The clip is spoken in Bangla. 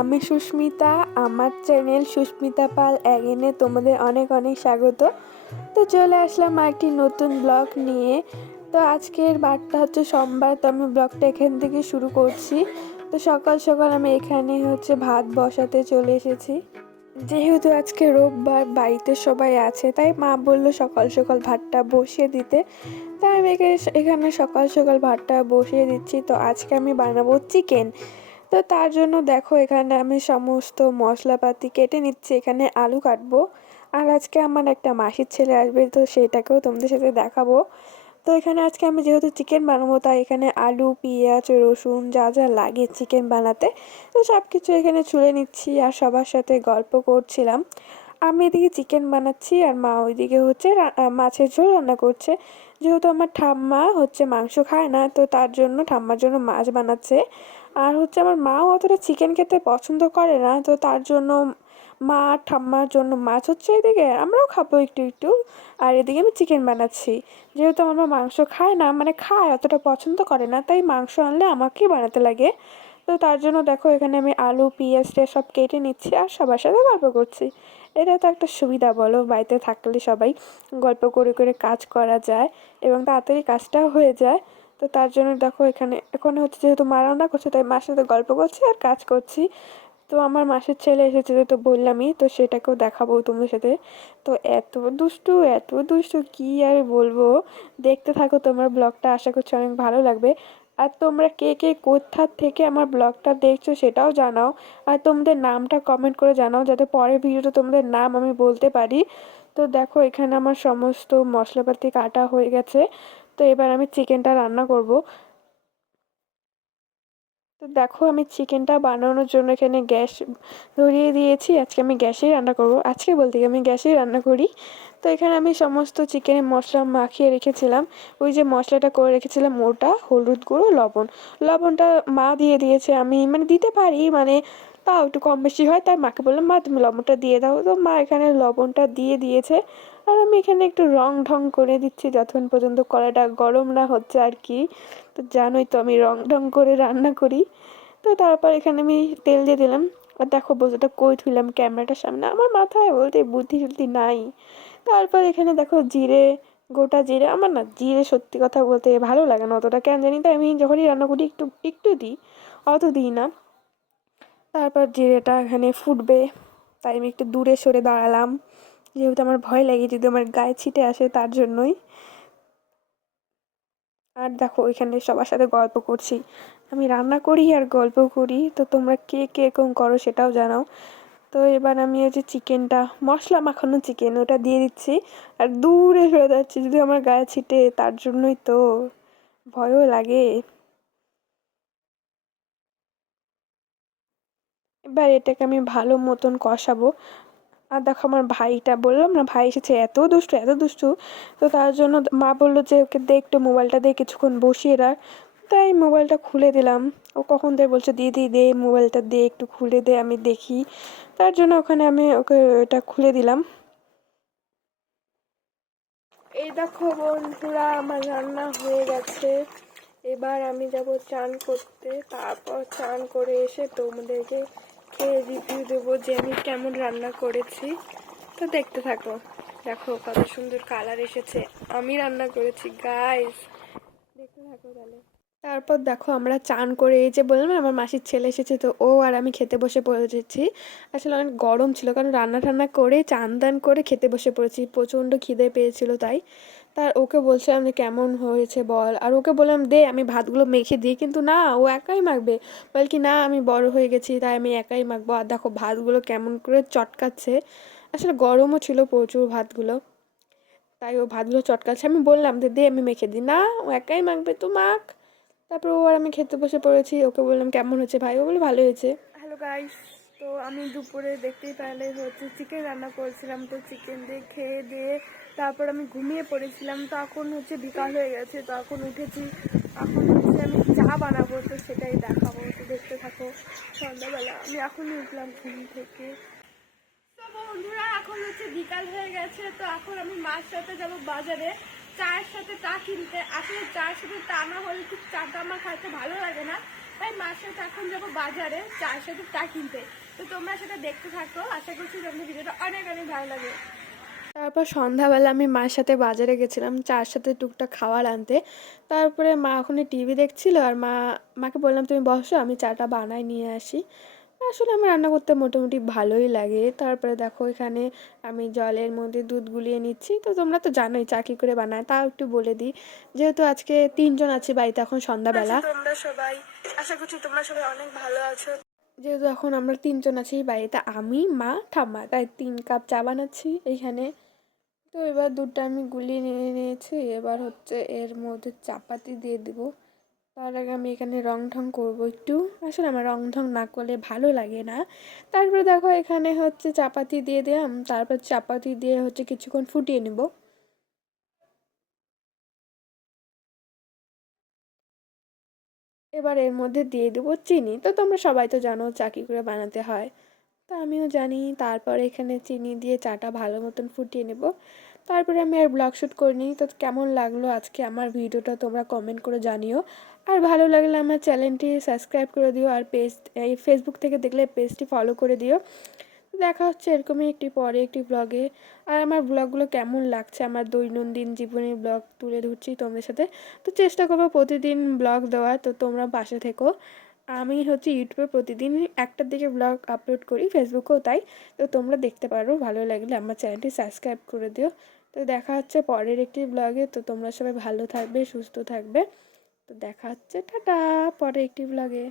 আমি সুস্মিতা, আমার চ্যানেল সুস্মিতা পাল অ্যাগেনে তোমাদের অনেক অনেক স্বাগত। তো চলে আসলাম একটি নতুন ব্লগ নিয়ে। তো আজকের বারটা হচ্ছে সোমবার, তো আমি ব্লগটা এখান থেকে শুরু করছি। তো সকাল সকাল আমি এখানে হচ্ছে ভাত বসাতে চলে এসেছি। যেহেতু আজকে রোববার, বাড়িতে সবাই আছে, তাই মা বলল সকাল সকাল ভাতটা বসিয়ে দিতে। তাই আমি এখানে সকাল সকাল ভাতটা বসিয়ে দিচ্ছি। তো আজকে আমি বানাবো চিকেন। তো তার জন্য দেখো এখানে আমি সমস্ত মশলাপাতি কেটে নিচ্ছি, এখানে আলু কাটবো। আর আজকে আমার একটা মাসির ছেলে আসবে, তো সেটাকেও তোমাদের সাথে দেখাবো। তো এখানে আজকে আমি যেহেতু চিকেন বানাবো, তাই এখানে আলু, পেঁয়াজ, রসুন, যা যা লাগে চিকেন বানাতে, তো সব কিছু এখানে ছুলে নিচ্ছি আর সবার সাথে গল্প করছিলাম। আমি এদিকে চিকেন বানাচ্ছি আর মা ওইদিকে হচ্ছে মাছের ঝোল রান্না করছে। যেহেতু আমার ঠাম্মা হচ্ছে মাংস খায় না, তো তার জন্য ঠাম্মার জন্য মাছ বানাচ্ছে। আর হচ্ছে আমার মাও অতটা চিকেন খেতে পছন্দ করে না, তো তার জন্য মা ঠাম্মার জন্য মাছ হচ্ছে এদিকে, আমরাও খাব একটু একটু। আর এদিকে আমি চিকেন বানাচ্ছি। যেহেতু আমার মা মাংস খায় না মানে খায় অতটা পছন্দ করে না, তাই মাংস আনলে আমাকেই বানাতে লাগে। তো তার জন্য দেখো এখানে আমি আলু, পেঁয়াজ পেঁয়াজটা সব কেটে নিচ্ছি আর সবার সাথে গল্প করছি। এটা তো একটা সুবিধা বলো, বাড়িতে থাকলে সবাই গল্প করে করে কাজ করা যায় এবং তাড়াতাড়ি কাজটাও হয়ে যায়। তো তার জন্য দেখো এখানে, এখন হচ্ছে যেহেতু মা রান্না করছে, তাই মার সাথে গল্প করছি আর কাজ করছি। তো আমার মাসের ছেলে এসেছে তো বললামই, তো সেটাকেও দেখাবো তোমাদের সাথে। তো এত দুষ্টু এত দুষ্টু, কি আর বলব? দেখতে থাকো তোমার ব্লগটা, আশা করছি অনেক ভালো লাগবে। আর তোমরা কে কে কোথা থেকে আমার ব্লগটা দেখছ সেটাও জানাও। আর তোমাদের নামটা কমেন্ট করে জানাও, যাতে পরের ভিডিওতে তোমাদের নাম আমি বলতে পারি। তো দেখো এখানে আমার সমস্ত মশলাপাতি কাটা হয়ে গেছে। তো এবার আমি চিকেনটা রান্না করব। তো দেখো আমি চিকেনটা বানানোর জন্য এখানে গ্যাস ধরিয়ে দিয়েছি। আজকে আমি গ্যাসেই রান্না করব। আজকে বলতে আমি গ্যাসেই রান্না করি। তো এখানে আমি সমস্ত চিকেনের মশলা মাখিয়ে রেখেছিলাম। ওই যে মশলাটা করে রেখেছিলাম ওটা, হলুদ গুঁড়ো, লবণ। লবণটা মা দিয়ে দিয়েছে। আমি মানে দিতে পারি মানে তাও একটু কম বেশি হয়, তাই মাকে বললাম, মা তুমি লবণটা দিয়ে দাও। তো মা এখানে লবণটা দিয়ে দিয়েছে। আর আমি এখানে একটু রং ঢং করে দিচ্ছি যতক্ষণ পর্যন্ত কড়াইটা গরম না হচ্ছে আর কি। তো জানোই তো আমি রং ঢং করে রান্না করি। তো তারপর এখানে আমি তেল দিয়ে দিলাম। আর দেখো বলতে কই থুইলাম ক্যামেরাটার সামনে। আমার মাথায় বলতে বুদ্ধি টুদ্ধি নাই। তারপর এখানে দেখো জিরে, গোটা জিরে, আমার না জিরে সত্যি কথা বলতে ভালো লাগে না অতটা। কেন জানি তাই আমি যখনই রান্না করি একটু একটু দিই, অত দিই না। তারপর জিরেটা এখানে ফুটবে। তাই আমি একটু দূরে সরে দাঁড়ালাম। যেহেতু আমার ভয় লাগে যদি আমার গায়ে ছিটে আসে তার জন্যই। আর দেখো ওইখানে সবার সাথে গল্প করছি। আমি রান্না করি আর গল্প করি, তো তোমরা কে কে এরকম করো সেটাও জানাও। তো এবার আমি ওই যে চিকেনটা, মশলা মাখানো চিকেন, ওটা দিয়ে দিচ্ছি। আর দূরে সরে যাচ্ছি, যদি আমার গায়ে ছিটে, তার জন্যই তো ভয়ও লাগে। এবার এটাকে আমি ভালো মতন কষাবো। আর দেখো আমার ভাইটা বললাম না, ভাই এসেছে, এত দুষ্টু এত দুষ্টু। তো তার জন্য মা বলল যে ওকে দে একটু মোবাইলটা দিয়ে কিছুক্ষণ বসিয়ে রাখ। তাই মোবাইলটা খুলে দিলাম। ও কখন থেকে বলছে, দিদি, দে মোবাইলটা দে, একটু খুলে দে, আমি দেখি। তার জন্য ওখানে আমি ওকে ওটা খুলে দিলাম। এই দেখো বন্ধুরা, আমার রান্না হয়ে গেছে। এবার আমি যাব চান করতে। তারপর চান করে এসে তোমাদেরকে খেয়ে রিভিউ দেবো যে আমি কেমন রান্না করেছি। তো দেখতে থাকো। দেখো কত সুন্দর কালার এসেছে। আমি রান্না করেছি গাইস দেখতে থাকো তাহলে। তারপর দেখো আমরা চান করে এই যে বললাম আমার মাসির ছেলে এসেছে, তো ও আর আমি খেতে বসে পড়েছি। আসলে অনেক গরম ছিল, কারণ রান্না টান্না করে চান দান করে খেতে বসে পড়েছি। প্রচণ্ড খিদে পেয়েছিল তাই। তার ওকে বলছিলাম যে কেমন হয়েছে বল? আর ওকে বললাম, দে, আমি ভাতগুলো মেখে দিই। কিন্তু না, ও একাই মাখবে। বল কি, না, আমি বড় হয়ে গেছি, তাই আমি একাই মাখবো। আর দেখো, ভাতগুলো কেমন করে চটকাচ্ছে। আসলে গরমও ছিল প্রচুর ভাতগুলো। তাই ও ভাতগুলো চটকাচ্ছে। আমি বললাম যে দে, আমি মেখে দিই। না, ও একাই মাখবে, তো মাখ। তারপর ও আর আমি খেতে বসে পড়েছি। ওকে বললাম, কেমন হয়েছে ভাই? ও বলে, ভালো হয়েছে। হ্যালো গাইস তো আমি দুপুরে দেখতেই পারলে হচ্ছে চিকেন রান্না করেছিলাম, তো চিকেন দিয়ে খেয়ে দিয়ে তারপর আমি ঘুমিয়ে পড়েছিলাম, তো এখন হচ্ছে বিকাল হয়ে গেছে, তো এখন উঠেছি। এখন হচ্ছে আমি চা বানাবো তো সেটাই দেখাবো, তো দেখতে থাকো। সন্ধ্যাবেলা আমি এখনই উঠলাম ঘুম থেকে। বন্ধুরা, এখন হচ্ছে বিকাল হয়ে গেছে, তো এখন আমি মার সাথে যাব বাজারে। চায়ের সাথে চা কিনতে, আসলে চায়ের সাথে চা না হলে ঠিক চাটা আমার খাইতে ভালো লাগে না? তাই মার সাথে এখন যাব বাজারে, চার সাথে চা কিনতে। তো তোমরা সেটা দেখতে থাকো, আশা করছি তোমাদের ভিডিওটা অনেক অনেক ভালো লাগে তারপর সন্ধ্যাবেলা আমি মার সাথে বাজারে গেছিলাম, চার সাথে টুকটা খাওয়ার আনতে। তারপরে মা ওখানে টিভি দেখছিল, আর মা, মাকে বললাম, তুমি বসো, আমি চাটা বানাই নিয়ে আসি। আসলে আমার রান্না করতে মোটামুটি ভালোই লাগে। তারপরে দেখো এখানে আমি জলের মধ্যে দুধ গুলিয়ে নিচ্ছি। তো তোমরা তো জানোই চা কী করে বানায় তাও একটু বলে দিই। যেহেতু আজকে তিনজন আছে বাড়িতে এখন সন্ধ্যাবেলা। তোমরা সবাই আশা করছি তোমরা সবাই অনেক ভালো আছো। যেহেতু এখন আমরা তিনজন আছি বাড়িতে আমি মা ঠাম্মা তাই তিন কাপ চা বানাচ্ছি এইখানে তো এবার দুধটা আমি গুলিয়ে নিয়ে নিয়েছি এবার হচ্ছে এর মধ্যে চাপাতি দিয়ে দিব। তার আগে আমি এখানে রং ঢং করব একটু। আসলে আমার রং ঢং না করলে ভালো লাগে না। তারপরে দেখো এখানে হচ্ছে চাপাতি দিয়ে দিলাম। তারপর চাপাতি দিয়ে হচ্ছে কিছুক্ষণ ফুটিয়ে নেব। এবার এর মধ্যে দিয়ে দেবো চিনি। তো তোমরা সবাই তো জানো চা কী করে বানাতে হয়। তো আমিও জানি তারপর এখানে চিনি দিয়ে চাটা ভালো মতন ফুটিয়ে নেব। তারপরে আমি আর ব্লগ শ্যুট করিনি। তো কেমন লাগল আজকে আমার ভিডিওটা তোমরা কমেন্ট করে জানিও। আর ভালো লাগলে আমার চ্যানেলটি সাবস্ক্রাইব করে দিও আর পেজ এই ফেসবুক থেকে দেখলে পেজটি ফলো করে দিও। দেখা হচ্ছে এরকমই একটি পরে একটি ব্লগে আর আমার ব্লগগুলো কেমন লাগছে আমার দৈনন্দিন জীবনের ব্লগ তুলে ধরছি তোমাদের সাথে। তো চেষ্টা করব প্রতিদিন ব্লগ দেওয়ার। তো তোমরা পাশে থেকো। আমি হচ্ছে ইউটিউবে প্রতিদিন একটার দিকে ব্লগ আপলোড করি ফেসবুকেও তাই। তো তোমরা দেখতে পারো, ভালো লাগলে আমার চ্যানেলটি সাবস্ক্রাইব করে দিও। তো দেখা হচ্ছে পরের একটি ব্লগে তো তোমরা সবাই ভালো থাকবে, সুস্থ থাকবে। তো দেখা হচ্ছে, টাটা পরে একটি ব্লগে